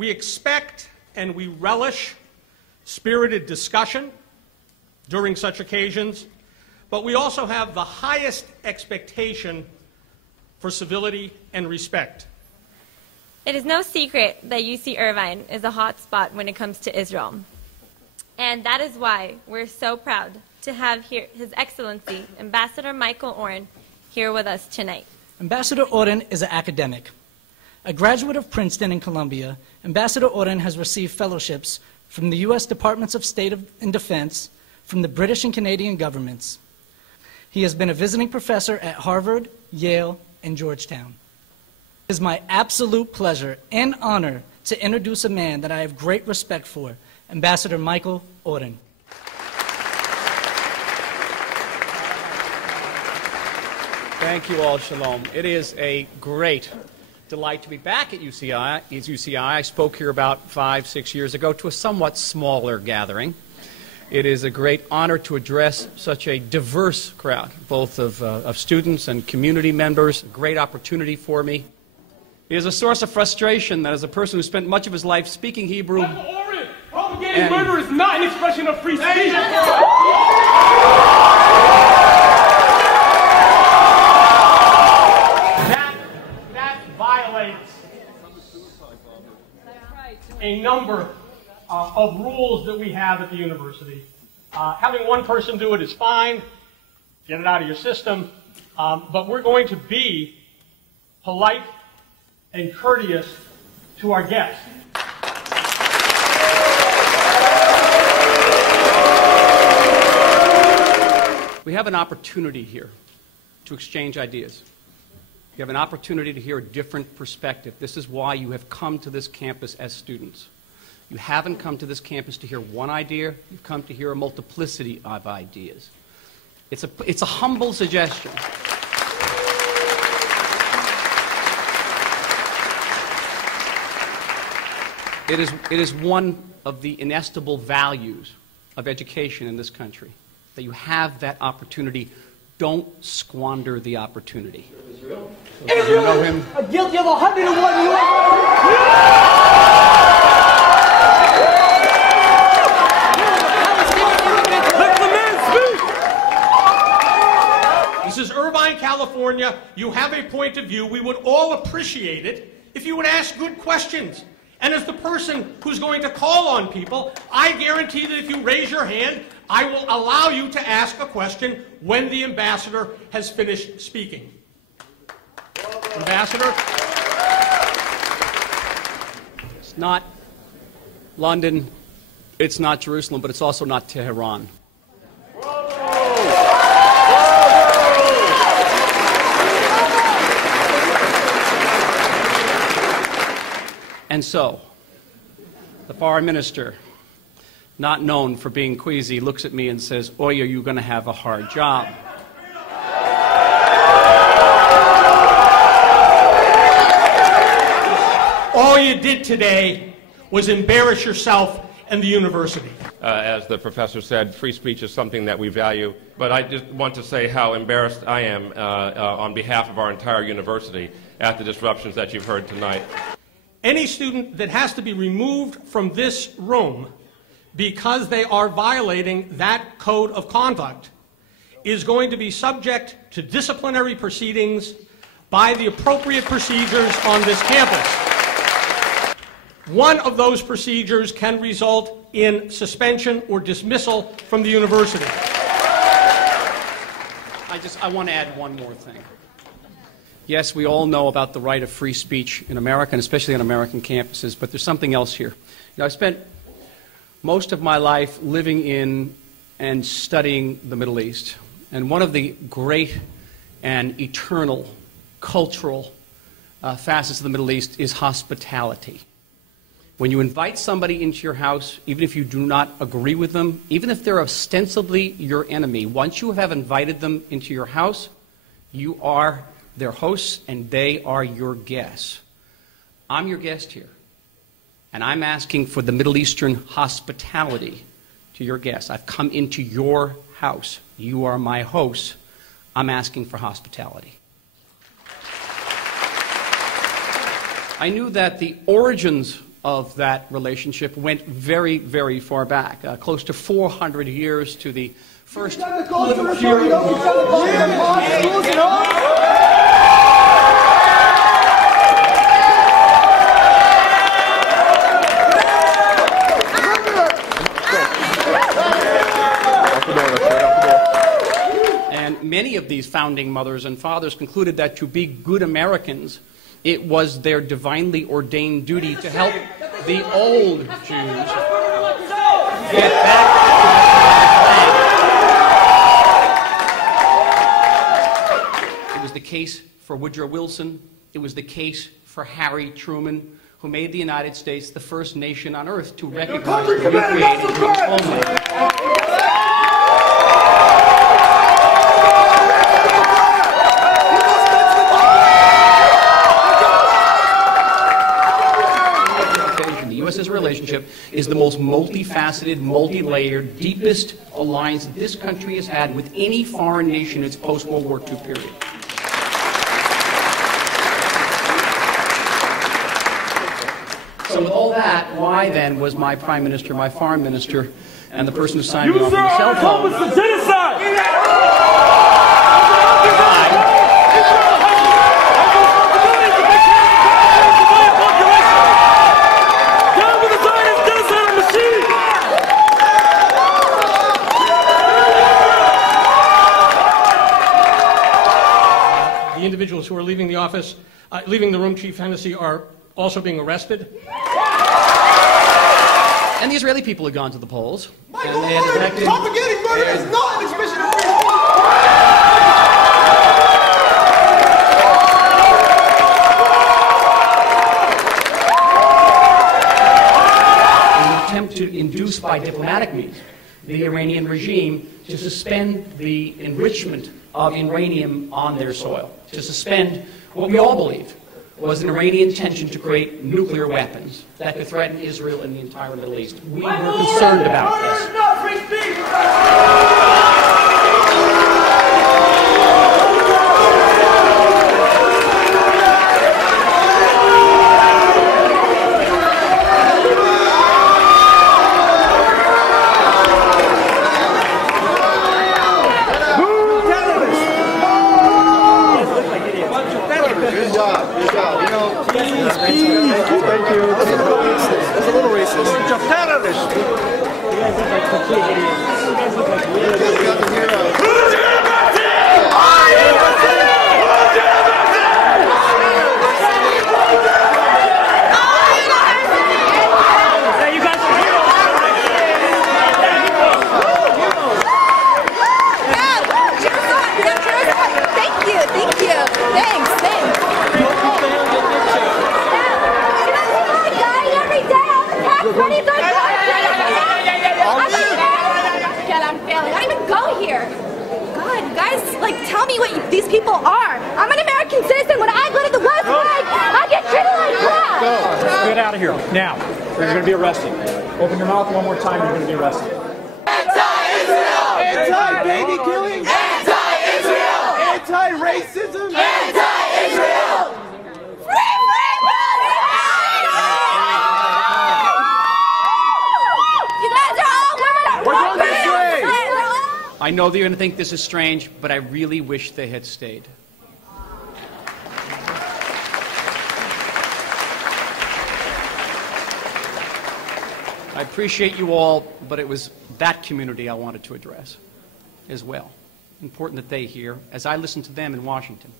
We expect and we relish spirited discussion during such occasions, but we also have the highest expectation for civility and respect. It is no secret that UC Irvine is a hot spot when it comes to Israel. And that is why we're so proud to have here His Excellency, Ambassador Michael Oren, here with us tonight. Ambassador Oren is an academic. A graduate of Princeton and Columbia, Ambassador Oren has received fellowships from the U.S. Departments of State and Defense, from the British and Canadian governments. He has been a visiting professor at Harvard, Yale, and Georgetown. It is my absolute pleasure and honor to introduce a man that I have great respect for, Ambassador Michael Oren. Thank you all, Shalom. It is a great delight to be back at UCI. I spoke here about 5-6 years ago to a somewhat smaller gathering. It is a great honor to address such a diverse crowd, both of students and community members. A great opportunity for me. It is a source of frustration that as a person who spent much of his life speaking Hebrew... Michael Oren, propagating murder is not an expression of free speech. That violates a number of rules that we have at the university. Having one person do it is fine. Get it out of your system. But we're going to be polite and courteous to our guests. We have an opportunity here to exchange ideas. You have an opportunity to hear a different perspective. This is why you have come to this campus as students. You haven't come to this campus to hear one idea. You've come to hear a multiplicity of ideas. It's a humble suggestion. It is one of the inestimable values of education in this country, that you have that opportunity. Don't squander the opportunity. Israel, you know him? Guilty of 101 This is Irvine, California. You have a point of view. We would all appreciate it if you would ask good questions. And as the person who's going to call on people, I guarantee that if you raise your hand, I will allow you to ask a question when the ambassador has finished speaking. Ambassador? It's not London, it's not Jerusalem, but it's also not Tehran. And so, the foreign minister, not known for being queasy, looks at me and says, "Oy, are you going to have a hard job?" All you did today was embarrass yourself and the university. As the professor said, free speech is something that we value, but I just want to say how embarrassed I am on behalf of our entire university at the disruptions that you've heard tonight. Any student that has to be removed from this room because they are violating that code of conduct is going to be subject to disciplinary proceedings by the appropriate procedures on this campus. One of those procedures can result in suspension or dismissal from the university. I want to add one more thing. Yes, we all know about the right of free speech in America, and especially on American campuses, but there's something else here. I spent most of my life living in and studying the Middle East, and one of the great and eternal cultural facets of the Middle East is hospitality. When you invite somebody into your house, even if you do not agree with them, even if they're ostensibly your enemy, once you have invited them into your house, you are their hosts and they are your guests. I'm your guest here, and I'm asking for the Middle Eastern hospitality to your guests. I've come into your house. You are my host. I'm asking for hospitality. I knew that the origins of that relationship went very, very far back, close to 400 years to the first political period. And many of these founding mothers and fathers concluded that to be good Americans, it was their divinely ordained duty to help the old Jews get back to the land. It was the case for Woodrow Wilson. It was the case for Harry Truman, who made the United States the first nation on earth to recognize and recreate its homeland. The U.S.'s relationship is the most multifaceted, multi-layered, deepest alliance this country has had with any foreign nation in its post-World War II period. So with all that, why then was my Prime Minister, my Foreign Minister, and the person who signed me off on the cell phone... You, genocide! The individuals who are leaving the office, leaving the room, Chief Hennessy, are also being arrested. And the Israeli people had gone to the polls. Michael, propagating murder is not an expression of free In an attempt to induce by diplomatic means the Iranian regime to suspend the enrichment of uranium on their soil, to suspend what we all believe was an Iranian intention to create nuclear weapons that could threaten Israel and the entire Middle East. We were concerned about this. not free speech! Tell me what these people are. I'm an American citizen. When I go to the West Bank, I get treated like crap. Go. Get out of here. Now. You're going to be arrested. Open your mouth one more time, you're going to be arrested. Anti-Israel! Anti-baby killing! Anti-Israel! Anti-racism! Anti-Israel! Free You guys are all women. We're going this way. I know that you're going to think this is strange, but I really wish they had stayed. I appreciate you all, but it was that community I wanted to address as well. Important that they hear, as I listen to them in Washington.